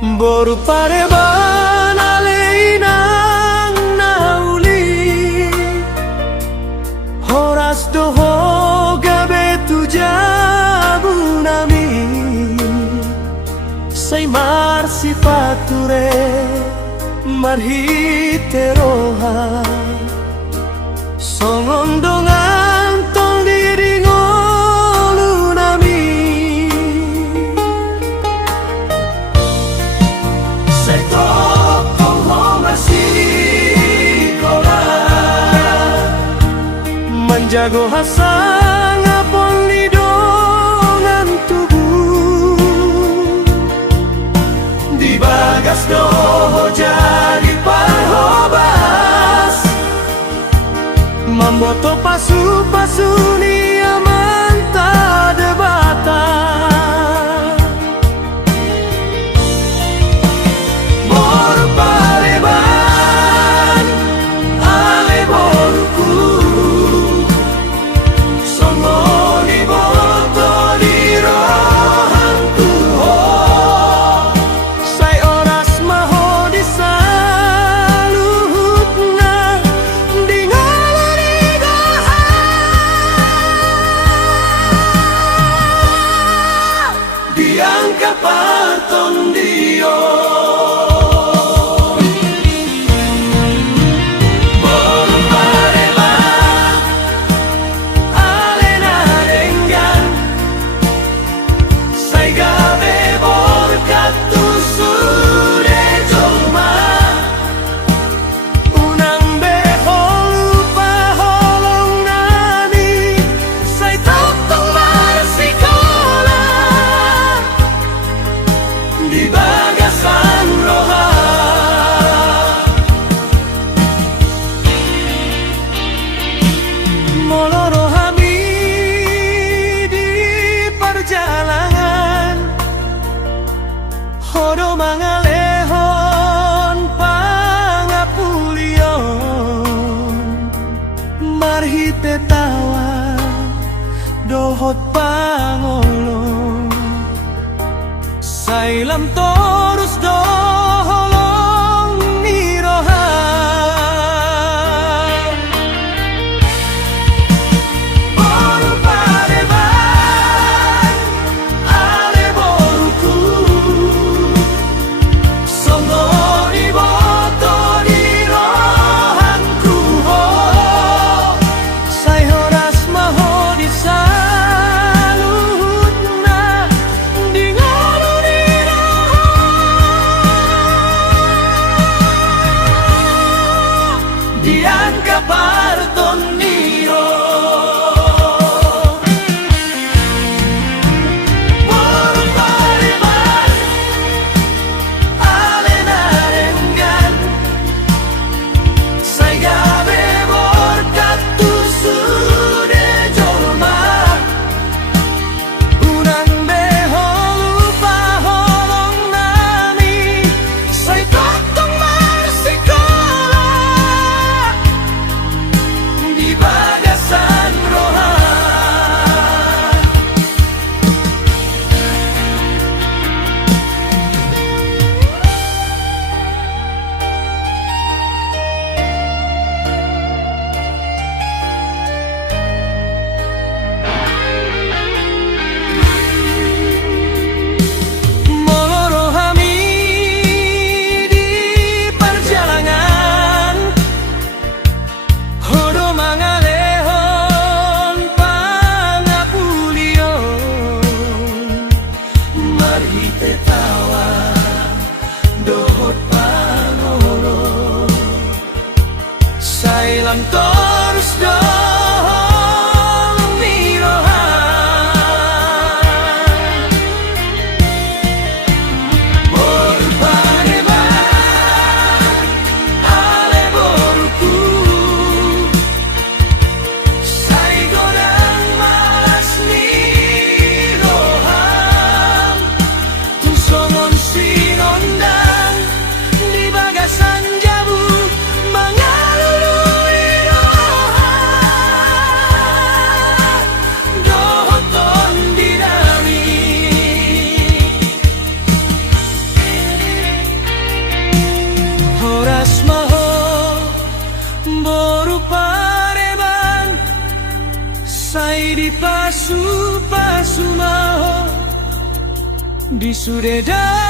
Boru pareban aleinang nauli Horas doho gabe tu jabu nami Say marsi fature marhite roha Songondongan tong diringolu nami Say tokong ho masikola Menjago hasang apon lidongan tubuh Di bagas doho jadi parhobas Mamboto pasu-pasu ni amanta debata Boru pareban ale boruku Songo ni boto di rohang tuho Say oras maho di saluhutna Di Diangka parton dio Boru pareban alena renggan Say gabe borkat tu sude jolma Unang beho lupa holong nani Say tokong marsikola Di bagasan roha Moloro hami di perjalanan Hodo mangalehon pangapulion Marhite tawa dohot pangolong Sailam torus doholong niroha Boru pareban ale boruku Songo ni boto di rohangku ho Say horas maho di saluhutna Di ngolu Diangka parton niro Boru pareban alena renggan Say gabe borkat tu sude jolma Unang beho lupa holong nami Say tokong marsikola Di bagasan roha Moloro hami di perjalanan Hodo mangalehon pangapulion Marhite tawa dohot pangolo Sailang torus doholong niroha Boru pareban ale boruku Say godang malas ni rohang Tu songo di pasu-pasu maho di sureda